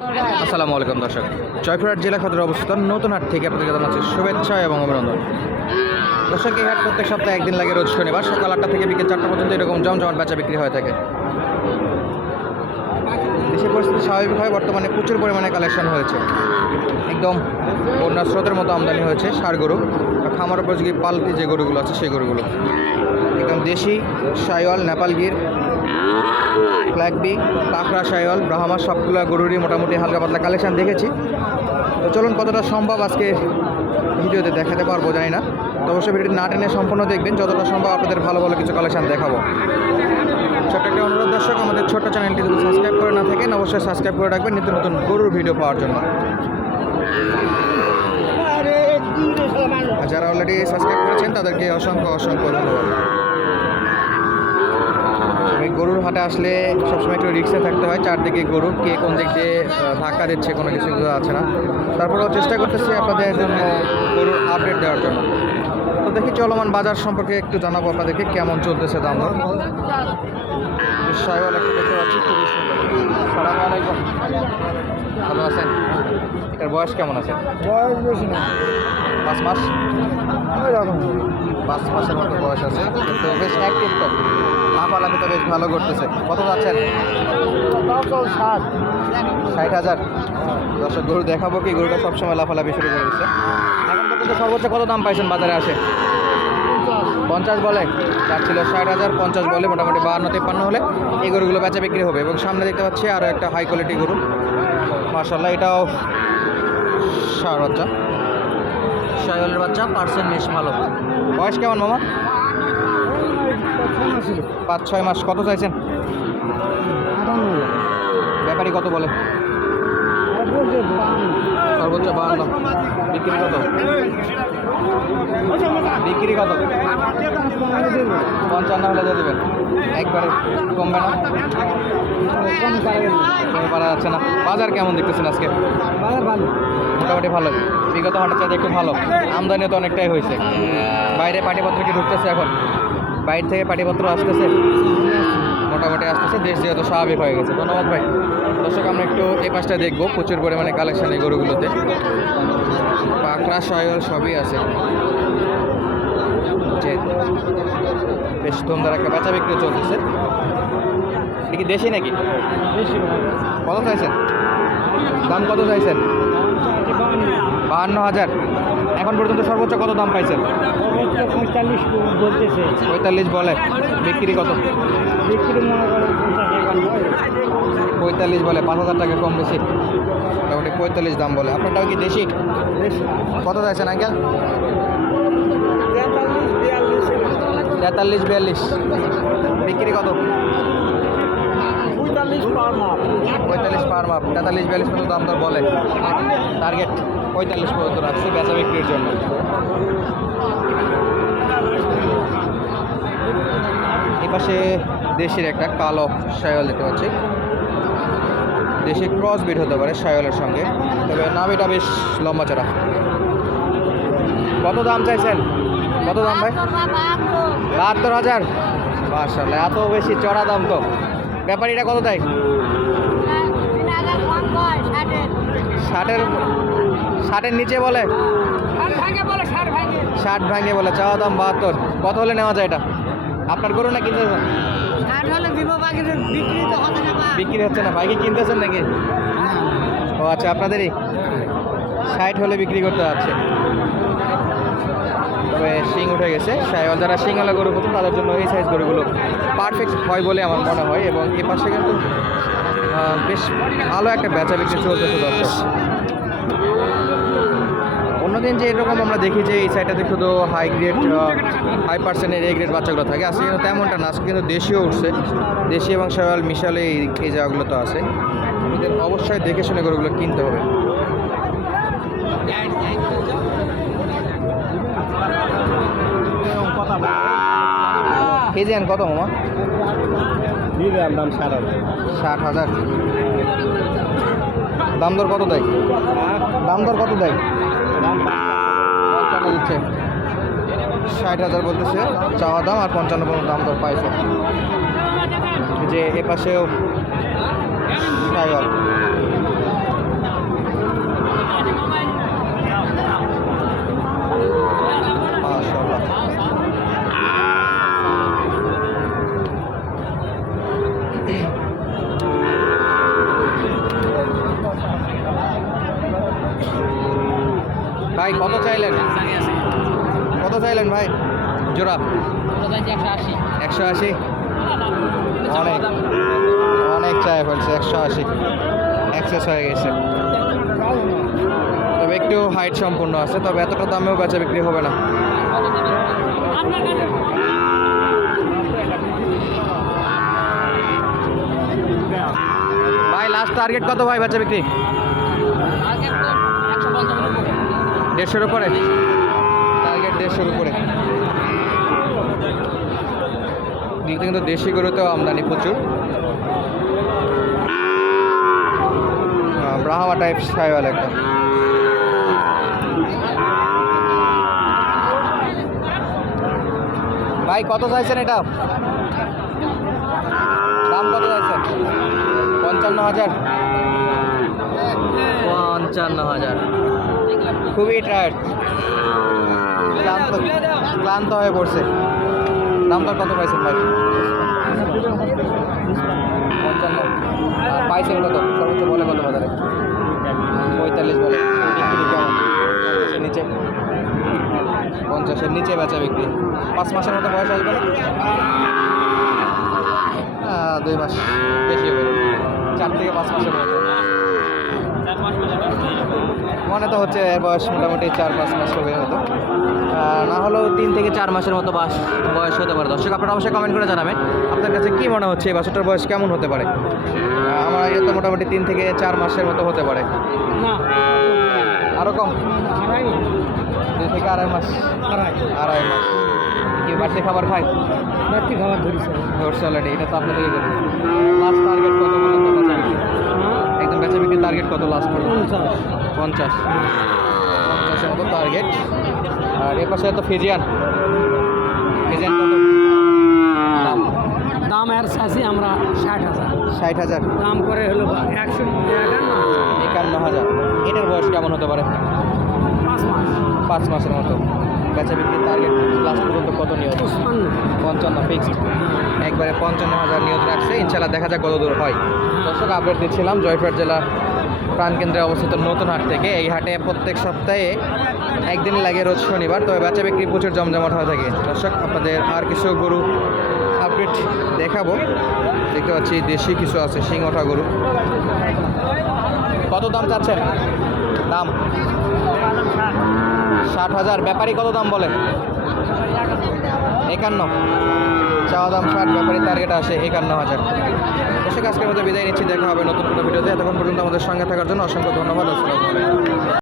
আসসালামু আলাইকুম, দর্শক। জয়পুরহাট জেলা সদর অবস্থিত নতুন হাট থেকে আপনাদের জানাচ্ছি শুভেচ্ছা এবং অভিনন্দন। দর্শক, এই হাট প্রত্যেক সপ্তাহে একদিন লাগে রোজ শনিবার, সকাল আটটা থেকে বিকেল চারটা পর্যন্ত এরকম জমজমাট বেচা বিক্রি হয়ে থাকে। দেশের পরিস্থিতি স্বাভাবিক হয় বর্তমানে প্রচুর পরিমাণে কালেকশন হয়েছে। একদম বন্যার স্রোতের মতো আমদানি হয়েছে সার গরু খামার উপযোগী পালতি যে গরুগুলো আছে, সেই গরুগুলো। একদম দেশি, সাইওয়াল, নেপাল গির ফ্ল্যাগবি কাঁকড়া সাইওয়াল ব্রাহ্মা সবগুলো গরুরই মোটামুটি হালকা পাতলা কালেকশন দেখেছি। তো চলুন কতটা সম্ভব আজকে ভিডিওতে দেখাতে পারব জানি না। তো অবশ্যই ভিডিওটি না টেনে সম্পূর্ণ দেখবেন, যতটা সম্ভব আপনাদের ভালো ভালো কিছু কালেকশন দেখাবো। ছোট্ট একটা অনুরোধ, দর্শক, আমাদের ছোট্ট চ্যানেলটি যদি সাবস্ক্রাইব করে না থাকেন, অবশ্যই সাবস্ক্রাইব করে রাখবেন, নিত্য নতুন গরুর ভিডিও পাওয়ার জন্য। যারা অলরেডি সাবস্ক্রাইব করেছেন, তাদেরকে অসংখ্য অসংখ্য ধন্যবাদ। গরুর হাটে আসলে সবসময় একটু রিক্সে থাকতে হয়, চারদিকে গরু, কে কোন দিক দিয়ে ধাক্কা দিচ্ছে, কোনো কিছু আছে না। তারপরেও চেষ্টা করতেছি আপনাদের জন্য গরুর আপডেট দেওয়ার জন্য। তো দেখি চলমান বাজার সম্পর্কে একটু জানাব আপনাদেরকে, কেমন চলতেছে দাম দর। সাহেব দেখতে পাচ্ছি, খুবই সুন্দর। ভালো আছেন? এটার বয়স কেমন আছে? বয়স বেশি না। পাঁচ মাস? পাঁচ মাসের মতো বয়স আছে। কিন্তু বেশ অ্যাক্টিভ তো। লাফালাফি তো বেশ ভালো করতেছে। কত যাচ্ছেন? ষাট। ষাট হাজার। দর্শক গরু দেখাবো কি? গরুটা সবসময় লাফালাফি শুরু করে দিচ্ছে। এখন পর্যন্ত সর্বোচ্চ কত দাম পাইছেন বাজারে আসে? পঞ্চাশ বলে। তার ছিল ষাট হাজার পঞ্চাশ বলে মোটামুটি বাহান্ন তিপ্পান্ন হলে এই গরুগুলো বেচা বিক্রি হবে। এবং সামনে দেখতে পাচ্ছি আরও একটা হাই কোয়ালিটি গরু। মার্শাল্লাহ এটাও সার বাচ্চা। সাইওয়ালের বাচ্চা পার্সেন্ট বেশ ভালো। বয়স কেমন মামা? পাঁচ ছয় মাস। কত চাইছেন? ব্যাপারী কত বলে? সর্বোচ্চ বাহান্ন বিক্রি কত? বিক্রি কত? পঞ্চান্ন হলে দিয়ে দেবেন। একবারে কমবে না। কমে পারা যাচ্ছে না। বাজার কেমন দেখতেছেন আজকে? মোটামুটি ভালো। বিগত হাটের চাইতে একটু ভালো। আমদানি তো অনেকটাই হয়েছে। বাইরে পাটিপত্র কি ঢুকতেছে এখন? বাইরে থেকে পাটিপত্র আসতেছে? মোটামুটি আসতেছে। দেশ যেহেতু স্বাভাবিক হয়ে গেছে। ধন্যবাদ ভাই। দর্শক আমরা একটু এই পাশটা দেখব। প্রচুর পরিমাণে কালেকশন এই গরুগুলোতে। পাখরা সয়ল সবই আছে। বেশ ধুমধার একটা বেচা বিক্রি চলতেছে। এটা কি দেশি নাকি? কত চাইছেন? দাম কত চাইছেন? বাহান্ন হাজার। এখন পর্যন্ত সর্বোচ্চ কত দাম পাইছেন? পঁয়তাল্লিশ বলতেছে। পঁয়তাল্লিশ বলে। বিক্রি কত? বিক্রি মনে পঁয়তাল্লিশ বলে পাঁচ হাজার টাকা কম বেশি। মোটামুটি পঁয়তাল্লিশ দাম বলে। আপনারটাও কি দেশি। কত চাইছেন আঙ্কেল? তেতাল্লিশ বিয়াল্লিশ। বিক্রি কত? পঁয়তাল্লিশ পার মাপ পঁয়তাল্লিশ তেতাল্লিশ বিয়াল্লিশ পর্যন্ত দাম দর বলে। টার্গেট পঁয়তাল্লিশ পর্যন্ত রাখছি বেচা বিক্রির জন্য। এই পাশে দেশের একটা কালো সায়ল দেখতে পাচ্ছি। দেশে ক্রস বিট হতে পারে সায়লের সঙ্গে। তবে নামিটা বেশ লম্বা চড়া। কত দাম চাইছেন? কত দাম ভাই? বাহাত্তর হাজার। মার্শাল্লাহ এত বেশি চড়া দাম তো। ব্যাপারীটা কত দেয়? ষাটের ষাটের নিচে বলে? ষাট ভাঙে বলে চাওয়া দাম বাহাত্তর। কত হলে নেওয়া যায় এটা? আপনার গরু না কিনতেছেন বিক্রি হচ্ছে না ভাইকে কিনতেছেন নাকি? ও আচ্ছা আপনাদেরই? ষাট হলে বিক্রি করতে যাচ্ছে। তবে শিং উঠে গেছে। সাইওয়াল যারা শিংওয়ালা গরু করছেন তাদের জন্য এই সাইজ গরুগুলো পারফেক্ট হয় বলে আমার মনে হয় এবং এ পাশে কিন্তু বেশ ভালো একটা বেচা বিক্রি চলতেছে দর্শক। অন্যদিন যে এরকম আমরা দেখি যে এই সাইডটাতে শুধু হাই গ্রেড হাই পার্সেন্টের এ গ্রেড বাচ্চাগুলো থাকে, আজকে কিন্তু তেমনটা না, আজকে কিন্তু দেশীয় উঠছে। দেশি এবং সয়াল মিশালে এই জায়গাগুলো তো আছে। অবশ্যই দেখে শুনে গরুগুলো কিনতে হবে। কেজি আন কত মামা? দাম ষাট ষাট হাজার। দাম দর কত দেয়? দাম দর কত দেয়? দিচ্ছে। ষাট হাজার বলতেছে চাওয়া দাম আর পঞ্চান্ন পর্যন্ত দাম দর পাইছে। যে এ পাশেও সাইওয়াল। ভাই, কত চাইলেন? কত চাইলেন ভাই? জোড়া? একশো আশি। অনেক। অনেক চাই ফেলছে, একশো আশি। অ্যাক্সেস হয়ে গেছে। তবে একটু হাইট সম্পূর্ণ আছে, তবে এতটা দামেও বেচা বিক্রি হবে না। ভাই লাস্ট টার্গেট কত ভাই বেচা বিক্রি? দেড়শোর উপরে? টার্গেট দেড়শোর উপরে। দিকটা কিন্তু দেশি গরুতেও আমদানি প্রচুর। ব্রাহ্মা টাইপ সাইওয়াল একটা। ভাই কত চাইছেন এটা? দাম কত চাইছেন? পঞ্চান্ন হাজার। পঞ্চান্ন হাজার। খুবই টায়ার্ড ক্লান্ত ক্লান্ত হয়ে পড়ছে। দামটা কত পাইছেন ভাই? পঞ্চান্ন। পাইছেন কত? সর্বোচ্চ বলে কত বাজারে? পঁয়তাল্লিশ বলে। নিচে। পঞ্চাশের নিচে বেচা বিক্রি। পাঁচ মাসের মতো বয়স আসবে দুই মাস বেশি চার থেকে পাঁচ মাসের মতো। মনে তো হচ্ছে এর বয়স মোটামুটি চার পাঁচ মাস হবে হয়তো। না হলেও তিন থেকে চার মাসের মতো বাস বয়স হতে পারে। দর্শক আপনারা অবশ্যই কমেন্ট করে জানাবেন। আপনার কাছে কি মনে হচ্ছে এই বাছুরটার বয়স কেমন হতে পারে? আমার ইয়ে তো মোটামুটি তিন থেকে চার মাসের মতো হতে পারে। না। আরও কম? দুই থেকে আড়াই মাস? আড়াই। মাস। কি বাড়তি খাবার খায় বাড়তি খাবার ধরেছে। ধরছে অলরেডি এটা তো আপনি থেকে করুন লাস্ট টার্গেট কত বলুন তো বেচা বিক্রি একদম বেচা বিক্রির টার্গেট কত লাস্ট পর্যন্ত পঞ্চাশ। পঞ্চাশ। পঞ্চাশের মতো টার্গেট আর এর পাশে তো ফিজিয়ান। ফিজিয়ান কত? দাম। দাম এর চাষি আমরা ষাট হাজার। ষাট হাজার। দাম করে হলো একশো একান্ন হাজার। এটার বয়স কেমন হতে পারে? পাঁচ মাস। পাঁচ মাসের মতো। বেচা বিক্রির টার্গেট লাস্ট পর্যন্ত কত নিয়ত? পঞ্চান্ন ফিক্সড একবারে পঞ্চান্ন হাজার নিয়ত রাখছে। ইনশাল্লাহ দেখা যাক কত দূর হয়। দর্শক আপডেট দিচ্ছিলাম জয়পুর জেলা প্রাণকেন্দ্রে অবস্থিত নতুন হাট থেকে। এই হাটে প্রত্যেক সপ্তাহে একদিন লাগে রোজ শনিবার। তবে বেচা বিক্রি প্রচুর জমজমাট হয়ে থাকে। দর্শক, আপনাদের আর কিছু গরু আপডেট দেখাবো। দেখতে পাচ্ছি দেশি কিছু আছে, শিং ওঠা গরু। কত দাম চাচ্ছেন? দাম? ষাট হাজার। ব্যাপারী কত দাম বলে? একান্ন। চাওয়া দাম ষাট ব্যাপারে টার্গেট আসে একান্ন হাজার। দর্শক আজকের মধ্যে বিদায় নিচ্ছি, দেখা হবে নতুন কোনো ভিডিওতে। এতক্ষণ পর্যন্ত আমাদের সঙ্গে থাকার জন্য অসংখ্য ধন্যবাদ। আসসালামু